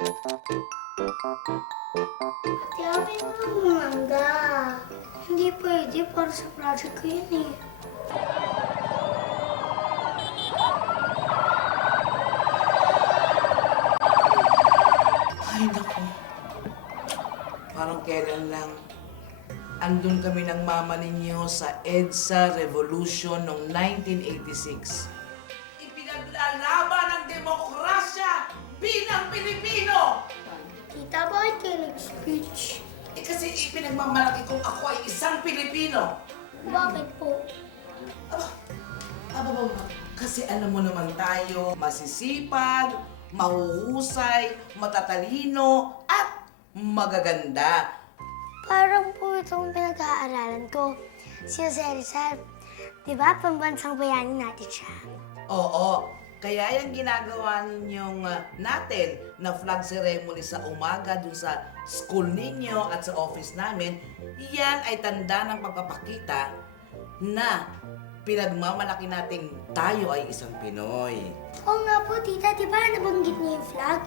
Ate, akin ng mangga. Hindi pwede para sa project ko yun eh. Ay, naku. Parang kailan lang andun kami ng mama ninyo sa EDSA Revolution noong 1986. Ipinaglalaban ang demokrasya bilang Pilipino! Tita, bakit kayo nag-speech? Kasi ipinagmamalaki kong ako ay isang Pilipino. Bakit po? Aba, kasi alam mo naman tayo, masisipag, mahuhusay, matatalino, at magaganda. Parang po itong pinag-aaralan ko. Si Jose Rizal. Diba, pambansang bayani natin siya. Oo, kaya yung ginagawa ninyong natin na flag ceremony sa umaga dun sa school ninyo at sa office namin, yan ay tanda ng pagpapakita na pinagmamalaki nating tayo ay isang Pinoy. Oo nga po, tita. Diba nabanggit niyo yung flag?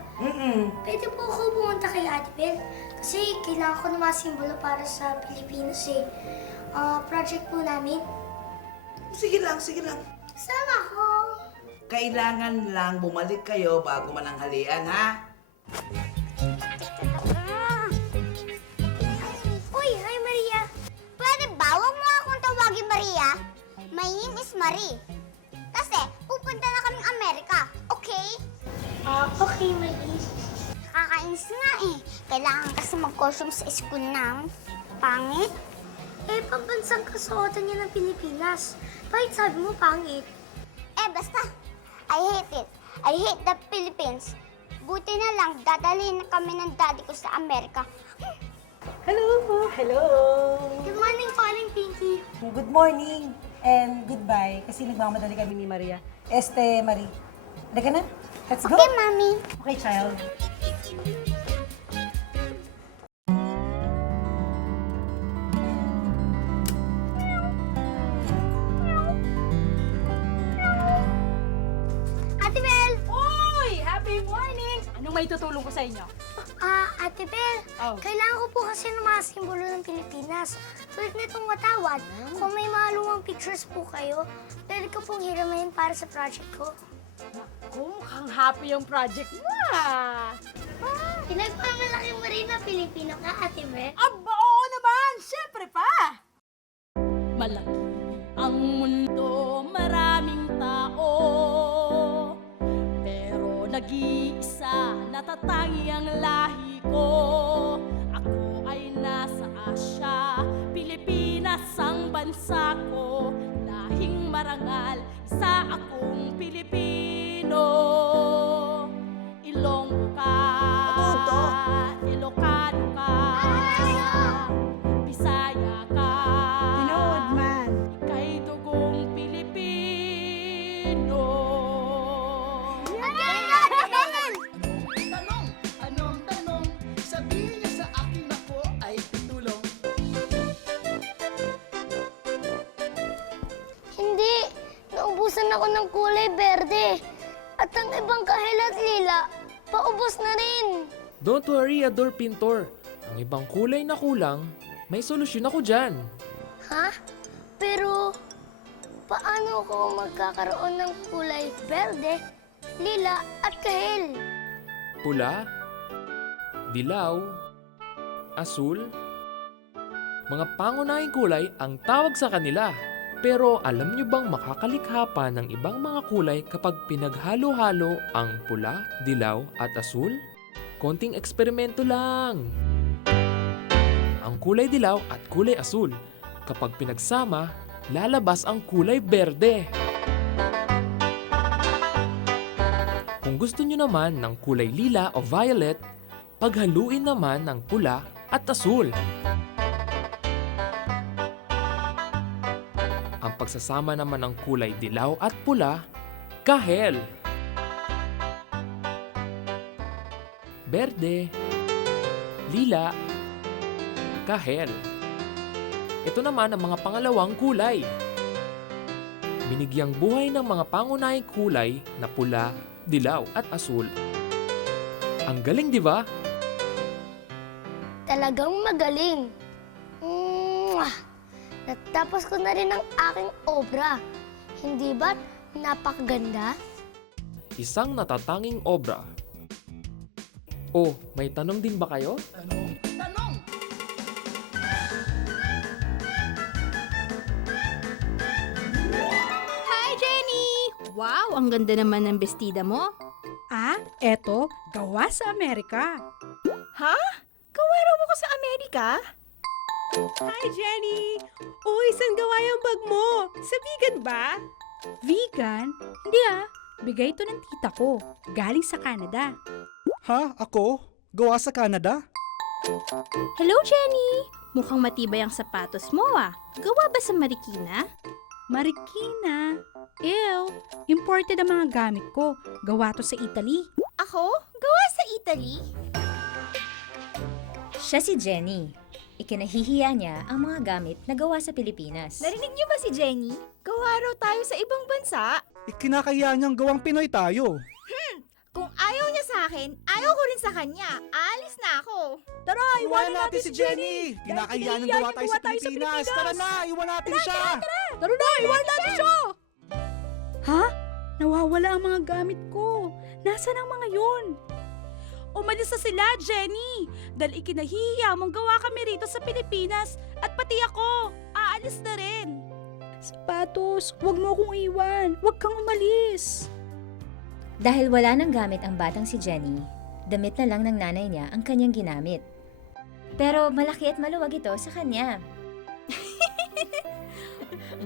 Pwede po ako pumunta kay Ate Bel. Kasi kailangan ko ng mga simbolo para sa Pilipinas eh. Project po namin. Sige lang, sige lang. Sama ko. Kailangan lang bumalik kayo bago mananghalian, ha? Uy, hi Maria. Pwede ba? Huwag mo akong tawagin Maria. My name is Marie. Kasi pupunta na kaming Amerika, okay? Okay, Marie. Nakakainis nga eh. Kailangan kasi mag-costume sa school na. Pangit. Eh, pambansang kasuotan niya ng Pilipinas. Bakit sabi mo pangit? Eh, basta. I hate it. I hate the Philippines. Buti na lang, dadalhin na kami ng daddy ko sa Amerika. Hello po! Hello! Good morning, Paring Pinky. Good morning and goodbye kasi nagmamadali kami ni Maria. Marie. Halika na. Let's go. Okay, Mami. Okay, child. Ate Bel! Uy! Happy morning! Anong may tutulong ko sa inyo? Ate Bel, Oh. kailangan ko po kasi ng mga simbolo ng Pilipinas. Tulad nitong watawat. Kung may mga lumang pictures po kayo, pwede ko pong hiramahin para sa project ko. Oh, mukhang happy yung project mo ah! Pinagmamalaki mo rin na Pilipino ka, Ate Bel. Aba, oo naman! Siyempre pa! Malaki ang mundo, maraming tao. Pero nag-iisa, natatangi ang lahi ko. Ako ay nasa Asya, Pilipinas ang bansa ko. Lahing marangal, isa akong Pilipino. Ilonggo ka, Ilocano ka, Bisaya ka. Tinood man. Ika'y dugong Pilipino. Tanong, anong tanong? Sabihin niyo sa akin ako ay tutulong. Hindi. Naubusan ako ng kulay berde. At ang ibang kahil at lila, paubos na rin. Don't worry, Ador Pintor. Ang ibang kulay na kulang, may solusyon ako dyan. Ha? Pero, paano ko magkakaroon ng kulay berde, lila at kahil? Pula, dilaw, asul. Mga pangunahing kulay ang tawag sa kanila. Pero alam nyo bang makakalikha pa ng ibang mga kulay kapag pinaghalo-halo ang pula, dilaw at asul? Konting eksperimento lang. Ang kulay dilaw at kulay asul, kapag pinagsama, lalabas ang kulay berde. Kung gusto nyo naman ng kulay lila o violet, paghaluin naman ng pula at asul. Ang pagsasama naman ng kulay dilaw at pula, kahel. Berde, lila, kahel. Ito naman ang mga pangalawang kulay. Binigyang buhay ng mga pangunahing kulay na pula, dilaw at asul Ang galing, di ba? Talagang magaling. Mwah! Natapos ko na rin ang aking obra. Hindi ba't napakaganda? Isang natatanging obra. Oh, may tanong din ba kayo? Tanong! Hi, Jenny! Wow, ang ganda naman ng bestida mo. Ah, eto, gawa sa Amerika. Ha? Gawa raw ako sa Amerika? Hi, Jenny! Uy, saan gawa yung bag mo? Sa vegan ba? Vegan? Hindi ah. Bigay ito ng tita ko. Galing sa Canada. Ha? Ako? Gawa sa Canada? Hello, Jenny! Mukhang matibay ang sapatos mo ah. Gawa ba sa Marikina? Marikina? Ew, imported ang mga gamit ko. Gawa to sa Italy. Ako? Gawa sa Italy? Siya si Jenny. Ikinahihiya niya ang mga gamit na gawa sa Pilipinas. Narinig niyo ba si Jenny? Gawa raw tayo sa ibang bansa. Ikinakaya niyang gawang Pinoy tayo. Kung ayaw niya sa akin, ayaw ko rin sa kanya. Alis na ako. Tara, Iwanan natin si Jenny! Kinakaya niyang gawa tayo sa Pilipinas! Tara na! Iwan natin siya! Tara na, iwan natin siya! Ha? Nawawala ang mga gamit ko. Nasaan ang mga yun? Umalis na sila, Jenny! Dahil ikinahihiya mong gawa kami rito sa Pilipinas at pati ako, aalis na rin. Sapatos, huwag mo akong iwan. Huwag kang umalis. Dahil wala nang gamit ang batang si Jenny, damit na lang ng nanay niya ang kanyang ginamit. Pero malaki at maluwag ito sa kanya.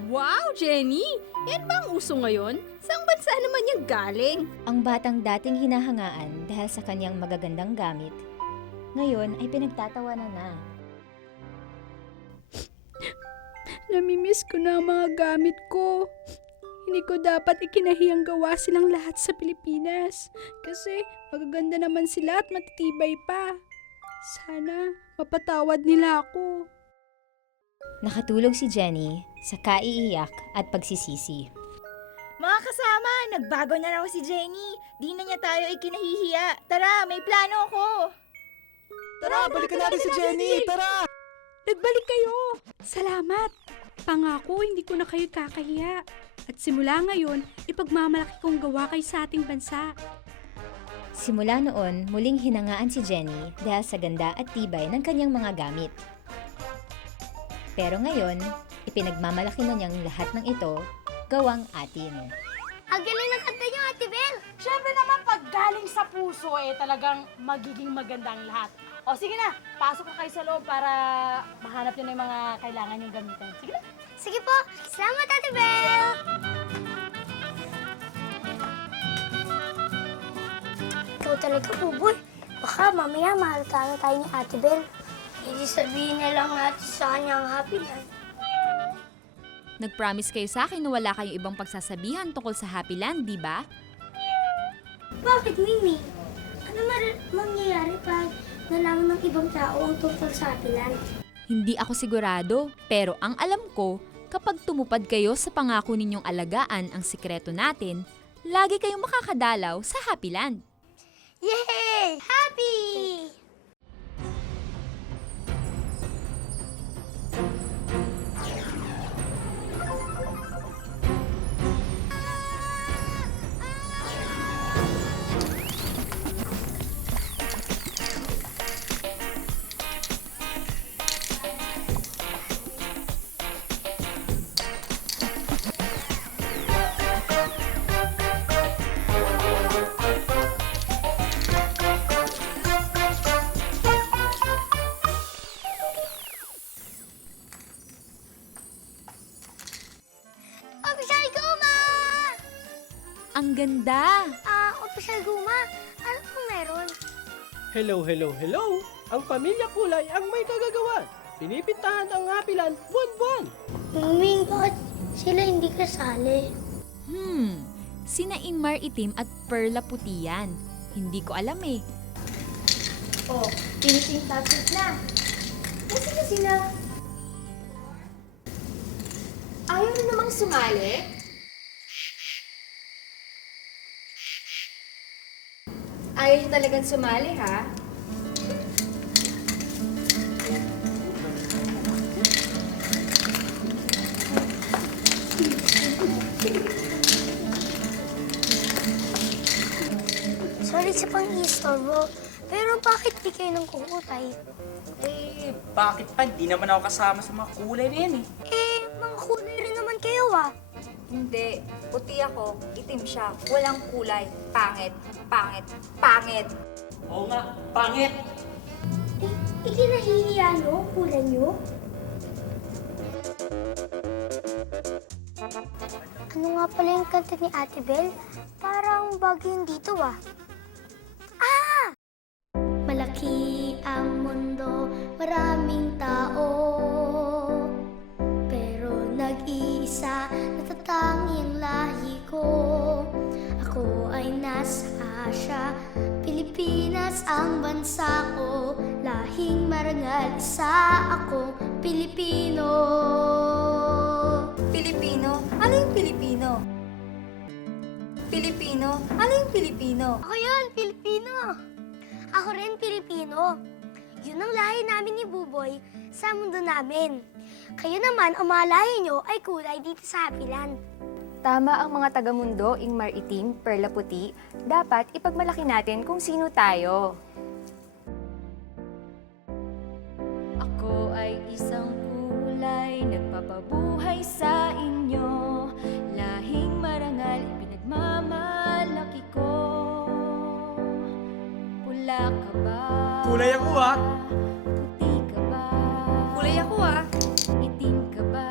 Wow, Jenny! Yan ba ang uso ngayon? Saan bansa naman yung galing? Ang batang dating hinahangaan dahil sa kanyang magagandang gamit, ngayon ay pinagtatawanan na. Namimiss ko na ang mga gamit ko. Hindi ko dapat ikinahiyang gawa silang lahat sa Pilipinas. Kasi magaganda naman sila at matitibay pa. Sana mapatawad nila ako. Nakatulog si Jenny sa kaiiyak at pagsisisi. Mga kasama, nagbago na raw si Jenny. Di na niya tayo ikinahihiya. Tara, may plano ako. Tara, balikan natin si Jenny! Tara! Nagbalik kayo! Salamat! Pangako, hindi ko na kayo kakahiya. At simula ngayon, ipagmamalaki kong gawa kayo sa ating bansa. Simula noon, muling hinangaan si Jenny dahil sa ganda at tibay ng kanyang mga gamit. Pero ngayon, ipinagmamalaki na niyang lahat ng ito gawang atin. Ang galing ng kanta niyo, Ate Bel! Siyempre naman, pag galing sa puso, talagang magiging maganda ang lahat. O sige na, pasok na kayo sa loob para mahanap nyo na yung mga kailangan yung gamitin. Sige na. Sige po! Salamat, Ate Bel! Ikaw talaga, Buboy. Baka mamaya mahalata na tayo ni Ate Bel. Hindi sabihin na lang natin sa kanya ang happy land. Nag-promise kayo sa akin na wala kayong ibang pagsasabihan tungkol sa Happy Land, di ba? Bakit, Mimi? Ano mangyayari pag nalaman ng ibang tao ang tungkol sa Happy Land? Hindi ako sigurado, pero ang alam ko, kapag tumupad kayo sa pangako ninyong alagaan ang sikreto natin, lagi kayong makakadalaw sa Happy Land. Yay! Happy! Official Guma! Ang ganda! Official Guma, ano pong meron? Hello, hello, hello! Ang Pamilya Kulay ang may kagagawan. Pinipintahan ang Happy Land buwan-buwan. Muming, bakit sila hindi kasali? Sina Inmar Itim at Perla Puti yan. Hindi ko alam eh. Oh, finishing touches na. Kasi na sila. Ayaw na namang sumali? ayaw niyo talagang sumali, ha? Sorry sa pang-istorbo, pero bakit di kayo nang kukutay? Eh, bakit pa? Di naman ako kasama sa mga kulay na yan eh. Mga kulay rin naman kayo ah. Hindi. Puti ako, itim siya. Walang kulay. Pangit, pangit, pangit. Oo nga, pangit. Ikinahihiya no, kulay nyo? Ano nga pala yung kanta ni Ate Bel? Parang bago yun dito ah. Malaki ang mundo, maraming tao, pero nag-iisa, natatanging lahi ko. Ako ay nasa Asya, Pilipinas ang bansa ko. Lahing marangal, isa akong Pilipino. Pilipino? Ano yung Pilipino? Pilipino? Ano yung Pilipino? Ako yun, Pilipino. Ako rin Pilipino. Yun ang lahi namin ni Buboy sa mundo namin. Kayo naman, ang mga lahi nyo ay kulay dito sa Happyland. Tama ang mga taga-mundo, Ingmar Itim, Perla Puti. Dapat ipagmalaki natin kung sino tayo. Ako ay isang kulay, nagpapabuhay sa inyo. Lahing marangal, pinagmamalaki ko. Pula ka ba? Kulay ako ah. Puti ka ba? Kulay ako, ah. Itim ka ba?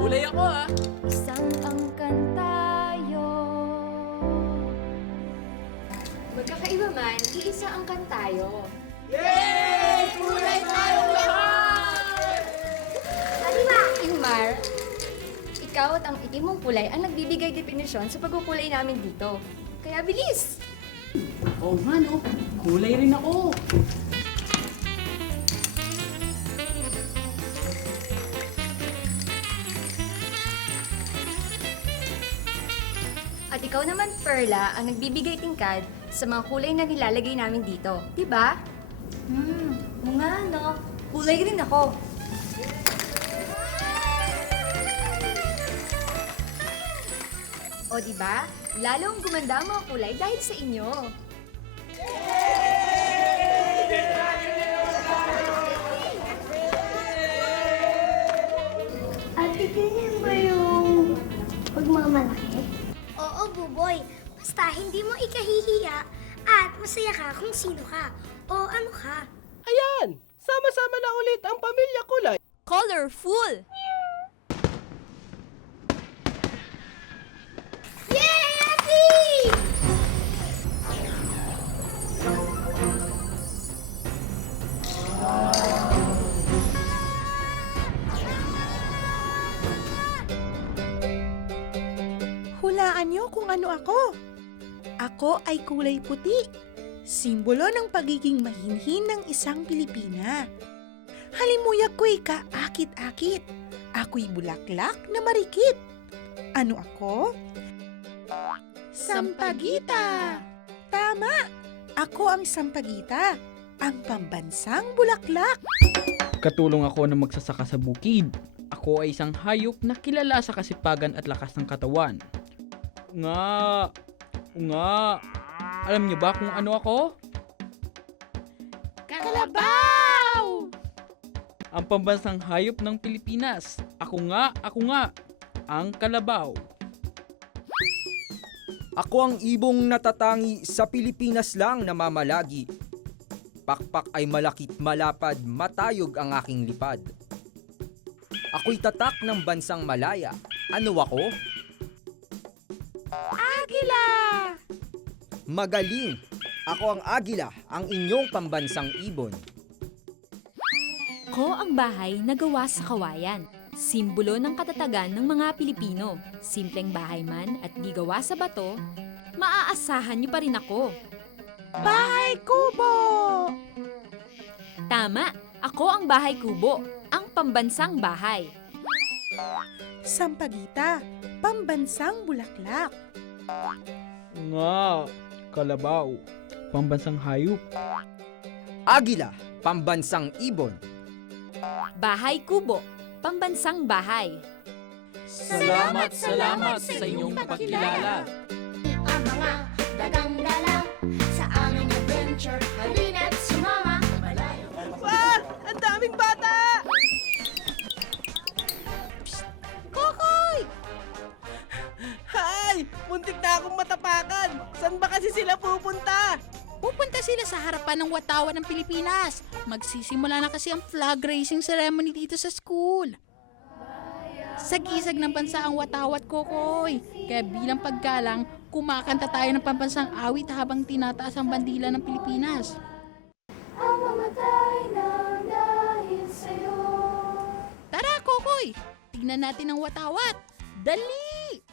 Kulay ako ah. Isang angkan tayo. Magkakaiba man, iisa ang kantayo. Yay! Kulay tayo lahat! Ingmar, ikaw at ang itim mong kulay ang nagbibigay definisyon sa pagkukulay namin dito. Kaya bilis! Oo nga no, kulay rin ako. At ikaw naman, Perla, ang nagbibigay tingkad sa mga kulay na nilalagay namin dito. Diba? Oo nga, no? Kulay rin ako. O diba? Lalong gumanda ang mga kulay dahil sa inyo. Ate, ganyan ba yung pagmamalaki? Oo, Buboy. Basta hindi mo ikahihiya at masaya ka kung sino ka o ano ka. Ayan! Sama-sama na ulit ang pamilya kulay. Colorful! Yay, Ate! Hulaan niyo kung ano ako. Ako ay kulay puti, simbolo ng pagiging mahinhin ng isang Pilipina. Halimuyag ko'y kaakit-akit, ako'y bulaklak na marikit. Ano ako? Sampagita! Tama! Ako ang sampagita, ang pambansang bulaklak. Katulong ako na magsasaka sa bukid. Ako ay isang hayop na kilala sa kasipagan at lakas ng katawan. Nga. Alam niyo ba kung ano ako? Kalabaw! Ang pambansang hayop ng Pilipinas. Ako nga, ang kalabaw. Ako ang ibong natatangi sa Pilipinas lang namamalagi. Pakpak ay malakit malapad, matayog ang aking lipad. Ako'y tatak ng bansang malaya. Ano ako? Agila! Magaling! Ako ang agila, ang inyong pambansang ibon. Ko ang bahay na gawa sa kawayan. Simbolo ng katatagan ng mga Pilipino. Simpleng bahay man at di gawa sa bato, maaasahan niyo pa rin ako. Bahay kubo! Tama, ako ang bahay kubo, ang pambansang bahay. Sampagita, pambansang bulaklak. Nga. Kalabaw, pambansang hayop. Agila, pambansang ibon. Bahay kubo, pambansang bahay. Salamat sa inyong pagkilala. Ang mga dagang dala sa aming adventure. Halina't sumama. Ang daming bata! Kokoy! Hay! Muntik na akong matapakan! Saan ba kasi sila pupunta? Pupunta sila sa harapan ng Watawan ng Pilipinas. Magsisimula na kasi ang flag raising ceremony dito sa school. Sagisag ng bansa ang Watawat, Kokoy. Kaya bilang paggalang, kumakanta tayo ng pambansang awit habang tinataas ang bandila ng Pilipinas. Tara, Kokoy! Tignan natin ang Watawat. Dali!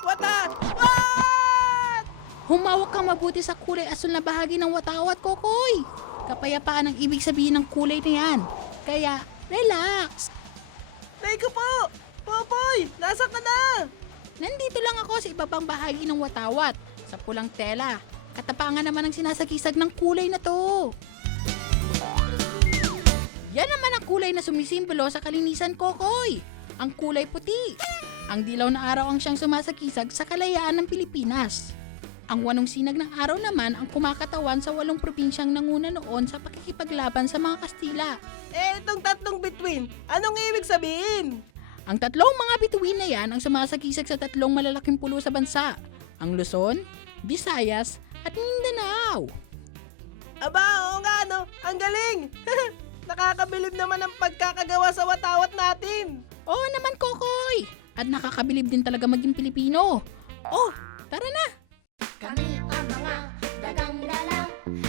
Wata! What? Humawak kang mabuti sa kulay asul na bahagi ng Watawat, Kokoy. Kapayapaan ang ibig sabihin ng kulay na yan. Kaya, relax. Teko po! Popoy! Nasaan ka na? Nandito lang ako sa ibabang bahagi ng Watawat, sa pulang tela. Katapangan naman ang sinasagisag ng kulay na to. Yan naman ang kulay na sumisimbolo sa kalinisan, Kokoy. Ang kulay puti. Ang dilaw na araw ang siyang sumasakisag sa kalayaan ng Pilipinas. Ang 8 sinag ng araw naman ang kumakatawan sa 8 probinsyang nanguna noon sa pakikipaglaban sa mga Kastila. Itong tatlong between, anong ibig sabihin? Ang tatlong mga bituin na yan ang sumasakisag sa 3 malalaking pulo sa bansa. Ang Luzon, Visayas, at Mindanao. Aba, oo nga no, ang galing! Nakakabilib naman ang pagkakagawa sa Watawat natin. Oo naman, Kokoy! At nakakabilib din talaga maging Pilipino. Oh, tara na! Kami ang mga dagang dala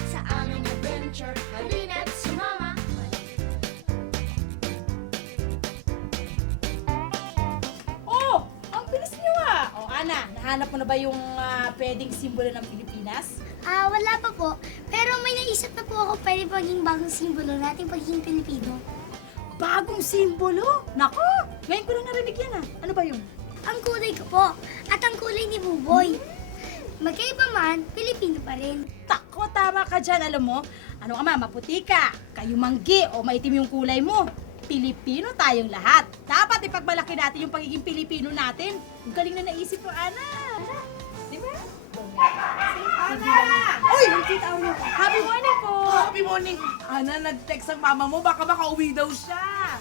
sa aming adventure. Halina't sumama. Oh! Ang bilis niyo ah! O Ana, nahanap mo na ba yung pwedeng simbolo ng Pilipinas? Wala pa po. Pero may naisip na po ako pwede maging bagong simbolo natin pagiging Pilipino. Bagong simbolo? Nako! Ngayon ko lang narinig yan ah. Ano ba yun? Ang kulay ko po. At ang kulay ni Buboy. Magkaiba man, Pilipino pa rin. Tako, tama ka dyan. Alam mo, ano ka ma, maputi ka, kayo manggi o maitim yung kulay mo. Pilipino tayong lahat. Dapat ipagmalaki natin yung pagiging Pilipino natin. Ang galing na naisip ko, Ana. Di ba? Ana! Uy! Nakita ko Happy morning po! Happy morning! Ana, nag-text ang mama mo, baka makauwi daw siya.